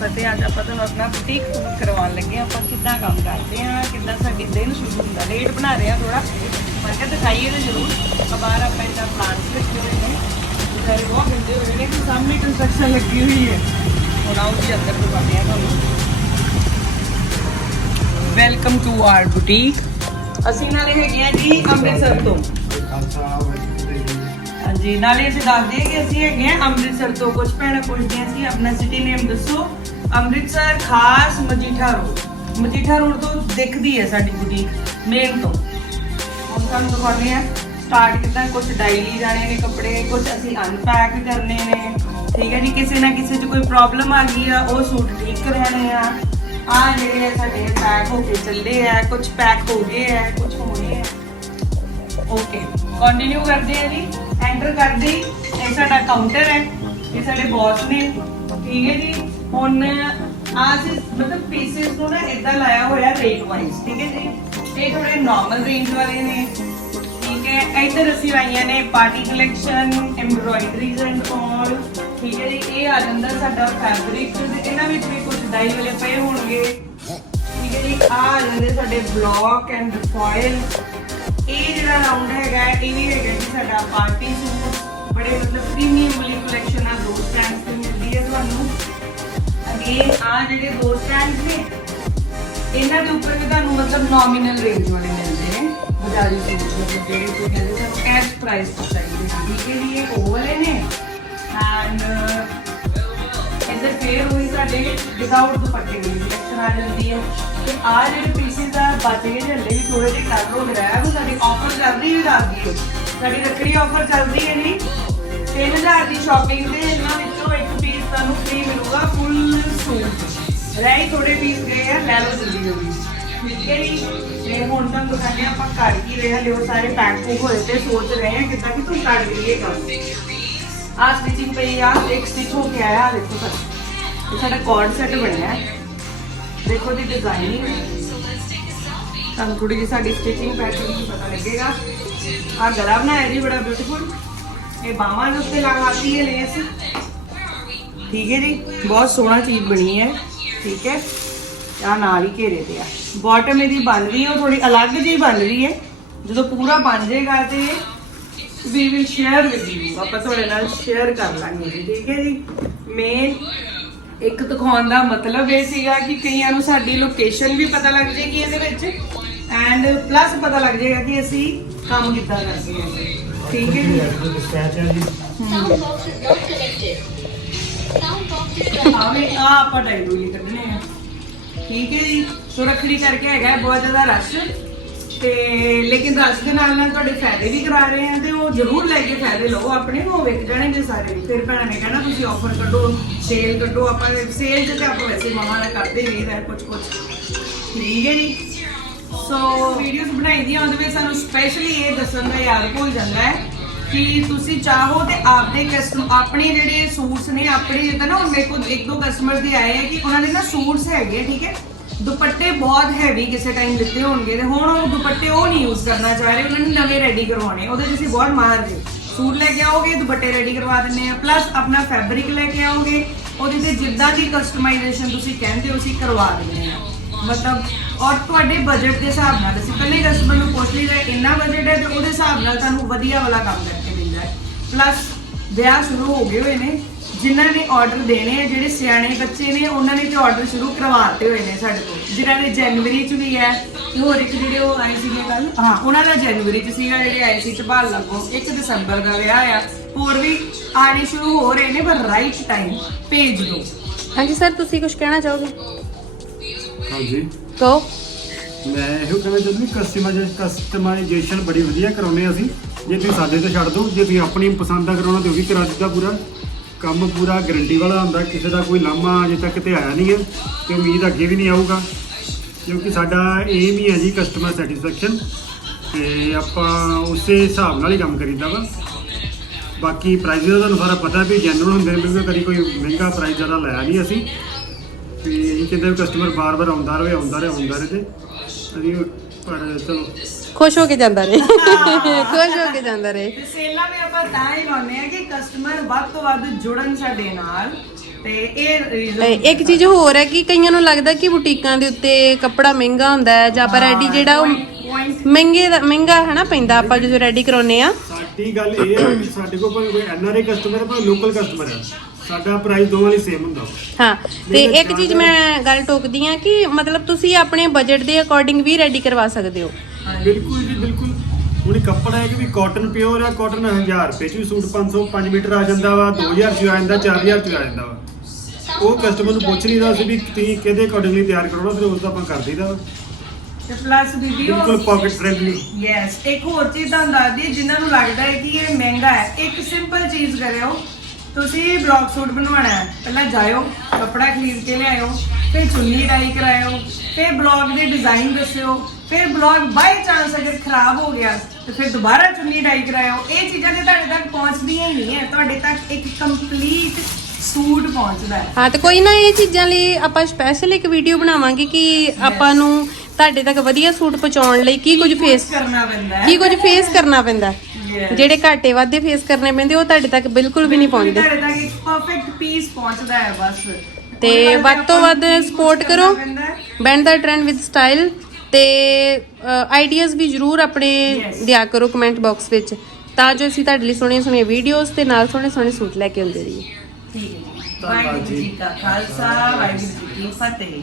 ਫਤਿਹ ਅੱਜ ਆਪਾਂ ਤੁਹਾਨੂੰ ਆਪਣਾ ਬੁਟੀਕ ਟੂਰ ਕਰਵਾਉਣ ਲੱਗੇ ਹਾਂ। ਆਪਾਂ ਕਿੱਦਾਂ ਕੰਮ ਕਰਦੇ ਆ ਕਿੱਦਾਂ ਸਾਡੀ ਦਿਨ ਸ਼ੁਰੂ ਹੁੰਦਾ। ਲੇਟ ਬਣਾ ਰਹੇ ਆ ਥੋੜਾ ਮੈਂ ਕਿਹਾ ਦਿਖਾਈਏ ਤਾਂ ਜ਼ਰੂਰ। ਆ ਬਾਹਰ ਆਪਾਂ ਇੰਨਾ ਪਲਾਂਟਸ ਰੱਖੇ ਹੋਏ ਨੇ। ਸਾਰੇ ਬਹੁਤ ਗੰਦੇ ਹੋਏ ਨੇ ਕਿ ਸਾਹਮਣੇ ਕੰਸਟਰਕਸ਼ਨ ਲੱਗੀ ਹੋਈ ਹੈ। ਹੁਣ ਆਓ ਜੀ, ਅੰਦਰ ਦਿਖਾਉਂਦੇ ਆ ਤੁਹਾਨੂੰ। ਵੈਲਕਮ ਟੂ ਆਰ ਬੁਟੀਕ ਅਸੀਂ ਨਾਲੇ ਹੈਗੇ ਆ ਜੀ ਅੰਮ੍ਰਿਤਸਰ ਤੋਂ। ਹਾਂਜੀ, ਨਾਲੇ ਅਸੀਂ ਦੱਸਦੇ ਹਾਂ ਕਿ ਅਸੀਂ ਹੈਗੇ ਆ ਅੰਮ੍ਰਿਤਸਰ ਤੋਂ। ਕੁਝ ਭੈਣਾਂ ਪੁੱਛਦੀਆਂ ਸੀ, ਆਪਣਾ ਸਿਟੀ ਨੇਮ ਦੱਸੋ। ਅੰਮ੍ਰਿਤਸਰ ਖਾਸ ਮਜੀਠਾ ਰੋਡ ਮਜੀਠਾ ਰੋਡ ਤੋਂ ਦਿਖਦੀ ਹੈ ਸਾਡੀ ਬੁਟੀਕ ਮੇਨ ਤੋਂ। ਹੁਣ ਤੁਹਾਨੂੰ ਦਿਖਾਉਂਦੇ ਆ ਸਟਾਰਟ ਕਿੱਦਾਂ ਕੁਝ ਡਾਈਲੀ ਜਾਣੇ ਨੇ ਕੱਪੜੇ ਕੁਝ ਅਸੀਂ ਅਨਪੈਕ ਕਰਨੇ ਨੇ। ਠੀਕ ਹੈ ਜੀ, ਕਿਸੇ ਨਾ ਕਿਸੇ 'ਚ ਕੋਈ ਪ੍ਰੋਬਲਮ ਆ ਗਈ ਆ, ਉਹ ਸੂਟ ਠੀਕ ਕਰਾਣੇ ਆ। ਆ ਜਿਹੜੇ ਆ ਸਾਡੇ ਪੈਕ ਹੋ ਕੇ ਚੱਲੇ ਆ ਕੁਝ ਪੈਕ ਹੋ ਗਏ ਆ ਕੁਝ ਹੋਣੇ ਆ। ਓਕੇ ਕੰਟੀਨਿਊ ਕਰਦੇ ਆ ਜੀ। ਐਂਟਰ ਕਰਦੇ ਹੀ ਇਹ ਸਾਡਾ ਕਾਊਂਟਰ ਹੈ। ਇਹ ਸਾਡੇ ਬੌਸ ਨੇ। ਠੀਕ ਹੈ ਜੀ? ਹੁਣ ਆ ਅਸੀਂ ਮਤਲਬ ਪੀਸਸ ਨੂੰ ਨਾ ਇਦਾਂ ਲਾਇਆ ਹੋਇਆ ਰੇਟ ਵਾਈਜ਼ ਠੀਕ ਹੈ ਜੀ? ਇਹ ਥੋੜੇ ਨਾਰਮਲ ਰੇਂਜ ਵਾਲੇ ਨੇ। ਠੀਕ ਹੈ? ਇੱਧਰ ਅਸੀਂ ਲਾਈਆਂ ਨੇ party collection embroideries and all ਠੀਕ ਹੈ ਜੀ? ਇਹ ਆ ਜਾਂਦਾ ਸਾਡਾ ਫੈਬਰਿਕ ਇਹਨਾਂ ਵਿੱਚ ਵੀ ਕੁਝ ਡਾਈ ਵਾਲੇ ਪਏ ਹੋਣਗੇ। ਠੀਕ ਹੈ ਜੀ? ਆਹ ਆ ਜਾਂਦੇ ਸਾਡੇ ਬਲੌਕ ਐਂਡ ਫੋਇਲ ਇਹ ਜਿਹੜਾ ਰਾਉਂਡ ਹੈਗਾ, ਇਹ ਵੀ ਹੈਗਾ ਜੀ ਸਾਡਾ ਪਾਰਟੀ ਸੂਟ ਬੜੇ ਮਤਲਬ ਪ੍ਰੀਮੀਅਮ ਵਾਲੀ ਕਲੈਕਸ਼ਨ ਆ, ਦੋ ਸਟੈਂਡਸ ਤੇ ਮਿਲਦੀ ਹੈ ਤੁਹਾਨੂੰ। ਅਗੇਨ ਆ ਜਿਹੜੇ ਦੋ ਸਟੈਂਡਸ ਨੇ, ਇਹਨਾਂ ਦੇ ਉੱਪਰ ਵੀ ਤੁਹਾਨੂੰ ਮਤਲਬ ਨੋਮੀਨਲ ਰੇਂਜ ਵਾਲੇ ਮਿਲਦੇ ਨੇ। ਬਜਾਰੀ ਸੂਟ ਮਤਲਬ ਜਿਹੜੇ ਕੋਈ ਕਹਿੰਦੇ ਸਾਨੂੰ ਕੈਸ਼ ਪ੍ਰਾਈਸ ਚਾਹੀਦੇ ਠੀਕ ਹੈ ਜੀ, ਇਹ ਉਹ ਵਾਲੇ ਨੇ। ਐਂਡ ਫੇਰ ਹੋਈ ਸਾਡੇ ਵਿਦਆਊਟ ਦੁਪੱਟੇ ਦੀ ਕਲੈਕਸ਼ਨ ਆ ਜਾਂਦੀ ਹੈ। ਤੇ ਆ ਜਿਹੜੇ ਪੀਸਿਸ ਆ, ਬਚੇ ਜਿਹੇ ਹਲੇ ਵੀ ਥੋੜੇ ਜਿਹੇ ਕਰ ਲੋ ਗ੍ਰੈਬ ਸਾਡੀ ਆਫਰ ਚੱਲ ਰਹੀ ਹੈ ਰਾਤ ਦੀ। ਸਾਡੀ ਰੱਖੜੀ ਆਫਰ ਚੱਲ ਰਹੀ ਹੈ ਜੀ। 3000 ਦੀ ਸ਼ਾਪਿੰਗ ਦੇ, ਇਹਨਾਂ ਵਿੱਚੋਂ ਇੱਕ ਪੀਸ ਤੁਹਾਨੂੰ ਫ੍ਰੀ ਮਿਲੂਗਾ ਫੁੱਲ ਸੂਟ ਰਹਿ ਥੋੜੇ ਪੀਸ ਗਏ ਆ, ਲੈ ਲਓ ਜਲਦੀ ਜਲਦੀ। ਠੀਕ ਹੈ ਜੀ? ਤੇ ਹੁਣ ਤਾਂ ਦਿਖਾਣੇ ਆਪਾਂ ਕੱਢ ਕੀ ਰਹੇ ਹਲੇ ਉਹ ਸਾਰੇ ਪੈਕ ਪੁੱਕ ਹੋਏ ਤੇ ਸੋਚ ਰਹੇ ਆ ਕਿੱਦਾਂ ਕਿ ਤੂੰ ਕਰ ਲਈਏ ਕੰਮ। ਆ ਸਟਿਚਿੰਗ ਪਈ ਆ, ਇੱਕ ਸਟਿਚ ਹੋ ਕੇ ਆਇਆ ਦੇਖੋ ਸਰ ਇਹ ਸਾਡਾ ਕੋਡ ਸੈੱਟ ਬਣਿਆ ਹੈ। ਦੇਖੋ ਦੀ ਡਿਜ਼ਾਈਨਿੰਗ ਤੁਹਾਨੂੰ ਥੋੜੀ ਜਿਹੀ ਸਾਡੀ ਸਟਿਚਿੰਗ ਪੈਟਰਨ ਨੂੰ ਪਤਾ ਲੱਗੇਗਾ। ਆ ਗਲਾ ਬਣਾਇਆ ਜੀ ਬੜਾ ਬਿਊਟੀਫੁਲ ਇਹ ਬਾਹਾਂ ਦੇ ਉੱਤੇ ਲਗਾਤੀ ਹੈ ਲੇਸ ਠੀਕ ਹੈ ਜੀ? ਬਹੁਤ ਸੋਹਣਾ ਚੀਜ਼ ਬਣੀ ਹੈ। ਠੀਕ ਹੈ? ਆ ਨਾਲ ਹੀ ਘੇਰੇ ਤੇ ਆ। ਬਾਟਮ ਇਹਦੀ ਬਣ ਰਹੀ ਹੈ, ਉਹ ਥੋੜੀ ਅਲੱਗ ਜਿਹੀ ਬਣ ਰਹੀ ਹੈ। ਜਦੋਂ ਪੂਰਾ ਬਣ ਜਾਏਗਾ ਤੇ we will share with you ਆਪਾਂ ਤੁਹਾਡੇ ਨਾਲ ਸ਼ੇਅਰ ਕਰ ਲਾਂਗੇ ਜੀ, ਠੀਕ ਹੈ ਜੀ? ਮੇਨ ਇੱਕ ਦਿਖਾਉਣ ਦਾ ਮਤਲਬ ਇਹ ਸੀਗਾ ਕਿ ਕਈਆਂ ਨੂੰ ਸਾਡੀ ਲੋਕੇਸ਼ਨ ਵੀ ਪਤਾ ਲੱਗ ਜਾਏਗੀ ਇਹਦੇ ਵਿੱਚ ਐਂਡ ਪਲੱਸ ਪਤਾ ਲੱਗ ਜਾਏਗਾ ਕਿ ਅਸੀਂ ਕੰਮ ਕਿੱਦਾਂ ਕਰਦੇ ਹਾਂ। ਠੀਕ ਹੈ ਜੀ? Sound box is not connected. Sound box is ਆਵੇਂ ਆ ਆਪਾਂ ਡਾਇਲੂਲੀ ਕੱਢਨੇ ਆ। ਠੀਕ ਹੈ ਜੀ? ਸੋ ਰੱਖੜੀ ਕਰਕੇ ਹੈਗਾ ਬਹੁਤ ਜ਼ਿਆਦਾ ਰਸ਼। ਤੇ ਲੇਕਿਨ ਰਸ਼ ਦੇ ਨਾਲ ਨਾਲ ਤੁਹਾਡੇ ਫਾਇਦੇ ਵੀ ਕਰਾ ਰਹੇ ਆ ਤੇ ਉਹ ਜ਼ਰੂਰ ਲੈ ਕੇ ਫਾਇਦੇ ਲਓ ਆਪਣੇ ਉਹ ਵਿਕ ਜਾਣਗੇ ਸਾਰੇ ਫਿਰ ਭੈਣਾਂ ਨੇ ਕਹਿਣਾ ਤੁਸੀਂ ਆਫਰ ਕੱਢੋ ਸੇਲ ਕੱਢੋ ਆਪਾਂ ਸੇਲ ਤੇ ਆਪਾਂ ਵੈਸੇ ਮਹਾਂ ਦਾ ਕਰਦੇ ਹੀ ਰਹੀਦਾ ਕੁਝ ਕੁਝ ਠੀਕ ਹੈ ਜੀ। ਸੋ ਵੀਡੀਓਜ਼ ਬਣਾਈ ਦੀਆਂ ਉਹਦੇ ਵਿੱਚ ਸਾਨੂੰ ਸਪੈਸ਼ਲੀ ਇਹ ਦੱਸਣ ਦਾ ਯਾਦ ਭੁੱਲ ਜਾਂਦਾ ਹੈ ਕਿ ਤੁਸੀਂ ਚਾਹੋ ਤੇ ਆਪਦੇ ਕਸਟਮ ਆਪਣੇ ਜਿਹੜੇ ਸੂਟਸ ਨੇ ਆਪਣੇ ਜਿੱਦਾਂ ਨਾ ਹੁਣ ਮੇਰੇ ਕੋਲ ਇੱਕ ਦੋ ਕਸਟਮਰ ਦੇ ਆਏ ਆ ਕਿ ਉਹਨਾਂ ਦੇ ਨਾ ਸੂਟਸ ਹੈਗੇ ਆ, ਠੀਕ ਹੈ? ਦੁਪੱਟੇ ਬਹੁਤ ਹੈਵੀ ਕਿਸੇ ਟਾਈਮ ਦਿੱਤੇ ਹੋਣਗੇ ਤੇ ਹੁਣ ਉਹ ਦੁਪੱਟੇ ਉਹ ਨਹੀਂ ਯੂਜ਼ ਕਰਨਾ ਚਾਹ ਰਹੇ, ਉਹਨਾਂ ਨੂੰ ਨਵੇਂ ਰੈਡੀ ਕਰਵਾਉਣੇ। ਉਹਦੇ 'ਚ ਅਸੀਂ ਬਹੁਤ ਮਾਹਰ ਜੀ ਸੂਟ ਲੈ ਕੇ ਆਓਗੇ, ਦੁਪੱਟੇ ਰੈਡੀ ਕਰਵਾ ਦਿੰਨੇ ਆ ਪਲੱਸ ਆਪਣਾ ਫੈਬਰਿਕ ਲੈ ਕੇ ਆਓਗੇ, ਉਹਦੇ ਤੇ ਜਿੱਦਾਂ ਦੀ ਕਸਟਮਾਈਜ਼ੇਸ਼ਨ ਤੁਸੀਂ ਕਹਿੰਦੇ ਹੋ, ਅਸੀਂ ਕਰਵਾ ਦਿੰਨੇ ਆ। ਮਤਲਬ, ਔਰ ਤੁਹਾਡੇ ਬਜਟ ਦੇ ਹਿਸਾਬ ਨਾਲ, ਅਸੀਂ ਪਹਿਲੇ ਕਸਟਮਰ ਨੂੰ ਪੁੱਛ ਲਈਦਾ ਇੰਨਾ ਬਜਟ ਹੈ ਤੇ ਉਹਦੇ ਹਿਸਾਬ ਨਾਲ ਤੁਹਾਨੂੰ ਵਧੀਆ ਵਾਲਾ ਕੰਮ ਕਰਕੇ ਦਿੰਦਾ ਹੈ। ਪਲੱਸ ਵਿਆਹ ਸ਼ੁਰੂ ਹੋ ਗਏ ਹੋਏ ਨੇ ਜਿਨ੍ਹਾਂ ਨੇ ਆਰਡਰ ਦੇਣੇ ਆ ਜਿਹੜੇ ਸਿਆਣੇ ਬੱਚੇ ਨੇ ਉਹਨਾਂ ਨੇ ਤੇ ਆਰਡਰ ਸ਼ੁਰੂ ਕਰਵਾਤੇ ਹੋਏ ਨੇ ਸਾਡੇ ਕੋਲ। ਜਿਨ੍ਹਾਂ ਦੇ ਜਨਵਰੀ ਚ ਵੀ ਹੈ ਤੇ ਹੋਰ ਇੱਕ ਜਿਹੜੇ ਉਹ ਆਏ ਸੀਗੇ ਕੱਲ ਹਾਂ। ਉਹਨਾਂ ਦਾ ਜਨਵਰੀ ਚ ਸੀਗਾ ਜਿਹੜੇ ਆਏ ਸੀ ਝਬਾਲ ਲੱਗੋ 1 ਦਸੰਬਰ ਦਾ ਵਿਆਹ ਆ। ਹੋਰ ਵੀ ਆਣੇ ਸ਼ੁਰੂ ਹੋ ਰਹੇ ਨੇ ਪਰ ਰਾਈਟ ਟਾਈਮ ਭੇਜ ਦਿਓ। ਹਾਂਜੀ ਸਰ ਤੁਸੀਂ ਕੁਝ ਕਹਿਣਾ ਚਾਹੋਗੇ? ਹਾਂਜੀ। ਕਹੋ। ਮੈਂ ਇਹੋ ਕਹਿਣਾ ਚਾਹੁੰਦਾ ਕਿ ਕਸਟਮਾਈਜ਼ੇਸ਼ਨ ਕਸਟਮਾਈਜ਼ੇਸ਼ਨ ਬੜੀ ਵਧੀਆ ਕਰਾਉਨੇ ਆ ਅਸੀਂ। ਜੇ ਤੁਸੀਂ ਸਾਡੇ ਤੇ ਛੱਡ ਦਿਓ ਜੇ ਤੁਸੀਂ ਆਪਣੀ ਪਸੰਦ ਦਾ ਕਰਾਉਣਾ ਤੇ ਉਹ ਵੀ ਕਰਾ ਦਿੱਤਾ ਪੂਰਾ। ਕੰਮ ਪੂਰਾ ਗਰੰਟੀ ਵਾਲਾ ਹੁੰਦਾ, ਕਿਸੇ ਦਾ ਕੋਈ ਲਾਮਾ ਅਜੇ ਤੱਕ ਤੇ ਆਇਆ ਨਹੀਂ ਹੈ ਤੇ ਉਮੀਦ ਅੱਗੇ ਵੀ ਨਹੀਂ ਆਊਗਾ। ਕਿਉਂਕਿ ਸਾਡਾ ਏਮ ਹੀ ਹੈ ਜੀ ਕਸਟਮਰ ਸੈਟੀਸਫੈਕਸ਼ਨ ਤੇ ਆਪਾਂ ਉਸੇ ਹਿਸਾਬ ਨਾਲ ਹੀ ਕੰਮ ਕਰੀਦਾ ਵਾ। ਬਾਕੀ ਪ੍ਰਾਈਸ ਦਾ ਤੁਹਾਨੂੰ ਸਾਰਾ ਪਤਾ ਵੀ ਜੈਨੂਅਲ ਹੁੰਦੇ ਨੇ, ਕਿਉਂਕਿ ਕਦੀ ਕੋਈ ਮਹਿੰਗਾ ਪ੍ਰਾਈਸ ਜ਼ਿਆਦਾ ਲਾਇਆ ਨਹੀਂ ਅਸੀਂ। ਤੇ ਇਹ ਕਹਿੰਦੇ ਕਸਟਮਰ ਬਾਰ-ਬਾਰ ਆਉਂਦਾ ਰਹੇ ਆਉਂਦਾ ਰਹੇ ਆਉਂਦਾ ਰਹੇ ਤੇ। ਅਸੀਂ ਪਰ ਚਲੋ ਖੁਸ਼ ਹੋ ਕੇ ਜਾਂਦਾ ਰਹੇ। ਖੁਸ਼ ਹੋ ਕੇ ਜਾਂਦਾ ਰਹੇ। ਤੇ ਸੇਲਾਂ ਵੀ ਆਪਾਂ ਤਾਂ ਹੀ ਲਾਉਂਦੇ ਆ ਕਿ ਕਸਟਮਰ ਵੱਧ ਤੋਂ ਵੱਧ ਜੁੜਨ ਸਾਡੇ ਨਾਲ। ਤੇ ਇਹ ਇੱਕ ਚੀਜ਼ ਹੋਰ ਹੈ ਕਿ ਕਈਆਂ ਨੂੰ ਲੱਗਦਾ ਕਿ ਬੁਟੀਕਾਂ ਦੇ ਉੱਤੇ ਕੱਪੜਾ ਮਹਿੰਗਾ ਹੁੰਦਾ ਹੈ ਜਾਂ ਪਰ ਰੈਡੀ ਜਿਹੜਾ ਉਹ ਮਹਿੰਗੇ ਦਾ ਮਹਿੰਗਾ ਹਨਾ ਪੈਂਦਾ ਆਪਾਂ ਜਦੋਂ ਰੈਡੀ ਕਰਾਉਨੇ ਆ ਸਾਡੀ ਗੱਲ ਇਹ ਹੈ ਕਿ ਸਾਡੇ ਕੋਲ ਭਾਵੇਂ ਕੋਈ ਐਨਆਰਆਈ ਕਸਟਮਰ ਹੈ ਭਾਵੇਂ ਲੋਕਲ ਕਸਟਮਰ ਹੈ ਸਾਡਾ ਪ੍ਰਾਈਸ ਦੋਵਾਂ ਲਈ ਸੇਮ ਹੁੰਦਾ। ਹਾਂ ਤੇ ਇੱਕ ਚੀਜ਼ ਮੈਂ ਗੱਲ ਟੋਕਦੀ ਆ ਕਿ ਮਤਲਬ ਤੁਸੀਂ ਆਪਣੇ ਬਜਟ ਦੇ ਅਕੋਰਡਿੰਗ ਵੀ ਰੈਡੀ ਕਰਵਾ ਸਕਦੇ ਹੋ। ਬਿਲਕੁਲ ਜੀ ਬਿਲਕੁਲ। ਇਹ ਕੱਪੜਾ ਹੈ ਕਿ ਵੀ ਕਾਟਨ ਪਿਓਰ ਹੈ ਕਾਟਨ 1000 ਰੁਪਏ ਚ ਵੀ ਸੂਟ 505 ਮੀਟਰ ਆ ਜਾਂਦਾ ਵਾ 2000 ਚ ਆ ਜਾਂਦਾ 4000 ਚ ਆ ਜਾਂਦਾ ਵਾ। ਉਹ ਕਸਟਮਰ ਨੂੰ ਪੁੱਛ ਲਈਦਾ ਸੀ ਵੀ ਤੁਸੀਂ ਕਿਹਦੇ ਅਕੋਰਡਿੰਗਲੀ ਤਿਆਰ ਕਰਾਉਣਾ ਫਿਰ ਉਸ ਦਾ ਆਪਾਂ ਕਰ ਦਈਦਾ ਵਾ। ਤੇ ਪਲੱਸ ਵੀਡੀਓ ਬਿਲਕੁਲ ਪਾਕਟ ਫ੍ਰੈਂਡਲੀ ਯੈਸ ਇੱਕ ਹੋਰ ਚੀਜ਼ ਤੁਹਾਨੂੰ ਦੱਸ ਦਈਏ ਜਿਨ੍ਹਾਂ ਨੂੰ ਲੱਗਦਾ ਹੈ ਕਿ ਇਹ ਮਹਿੰਗਾ ਹੈ ਇੱਕ ਸਿੰਪਲ ਚੀਜ਼ ਕਰਿਓ। ਤੁਸੀਂ ਬਲੌਕ ਸੂਟ ਬਣਵਾਉਣਾ ਹੈ ਪਹਿਲਾਂ ਜਾਇਓ ਕੱਪੜਾ ਖਰੀਦ ਕੇ ਲਿਆਇਓ ਫਿਰ ਚੁੰਨੀ ਡਾਈ ਕਰਾਇਓ ਫਿਰ ਬਲੌਕ ਦੇ ਡਿਜ਼ਾਈਨ ਦੱਸਿਓ। ਫਿਰ ਬਲੌਕ ਬਾਈ ਚਾਂਸ ਅਗਰ ਖਰਾਬ ਹੋ ਗਿਆ ਤੇ ਫਿਰ ਦੁਬਾਰਾ ਚੁੰਨੀ ਡਾਈ ਕਰਾਇਓ। ਇਹ ਚੀਜ਼ਾਂ ਤੇ ਤੁਹਾਡੇ ਤੱਕ ਪਹੁੰਚਦੀਆਂ ਹੀ ਨਹੀਂ ਹੈ। ਤੁਹਾਡੇ ਤੱਕ ਇੱਕ ਕੰਪਲੀਟ ਸੂਟ ਪਹੁੰਚਦਾ ਹੈ। ਹਾਂ ਤੇ ਕੋਈ ਨਾ ਇਹ ਚੀਜ਼ਾਂ ਲਈ ਆਪਾਂ ਸਪੈਸ਼ਲ ਇੱਕ ਵੀਡੀਓ ਬਣਾਵਾਂਗੇ ਕਿ ਆਪਾਂ ਨੂੰ ਤੁਹਾਡੇ ਤੱਕ ਵਧੀਆ ਸੂਟ ਪਹੁੰਚਾਉਣ ਲਈ ਕੀ ਕੁਝ ਫੇਸ ਕਰਨਾ ਪੈਂਦਾ ਹੈ। ਕੀ ਕੁਝ ਫੇਸ ਕਰਨਾ ਪੈਂਦਾ. ਜਿਹੜੇ ਘਾਟੇ ਵਾਧੇ ਫੇਸ ਕਰਨੇ ਪੈਂਦੇ ਉਹ ਤੁਹਾਡੇ ਤੱਕ ਬਿਲਕੁਲ ਵੀ ਨਹੀਂ ਪਹੁੰਚਦੇ। ਤੁਹਾਡੇ ਤੱਕ ਇੱਕ ਪਰਫੈਕਟ ਪੀਸ ਪਹੁੰਚਦਾ ਹੈ ਬਸ। ਤੇ ਵੱਧ ਤੋਂ ਵੱਧ ਸਪੋਰਟ ਕਰੋ? ਬੈਂਡ ਦਾ ਟ੍ਰੈਂਡ ਵਿਦ ਸਟਾਈਲ ਤੇ ਆਈਡੀਆਜ਼ ਵੀ ਜਰੂਰ ਆਪਣੇ. ਦਿਆ ਕਰੋ ਕਮੈਂਟ ਬਾਕਸ ਵਿੱਚ ਤਾਂ ਜੋ ਅਸੀਂ ਤੁਹਾਡੇ ਲਈ ਸੋਹਣੀਆਂ ਸੋਹਣੀਆਂ ਵੀਡੀਓਜ਼ ਤੇ ਨਾਲ ਸੋਹਣੇ ਸੋਹਣੇ ਸੂਟ ਲੈ ਕੇ ਆਉਂਦੇ ਰਹੀਏ ਠੀਕ ਹੈ ਜੀ ਵਾਹਿਗੁਰੂ। ਜੀ ਕਾ ਖਾਲਸਾ ਵਾਹਿਗੁਰੂ ਜੀ ਕੀ ਫਤਿਹ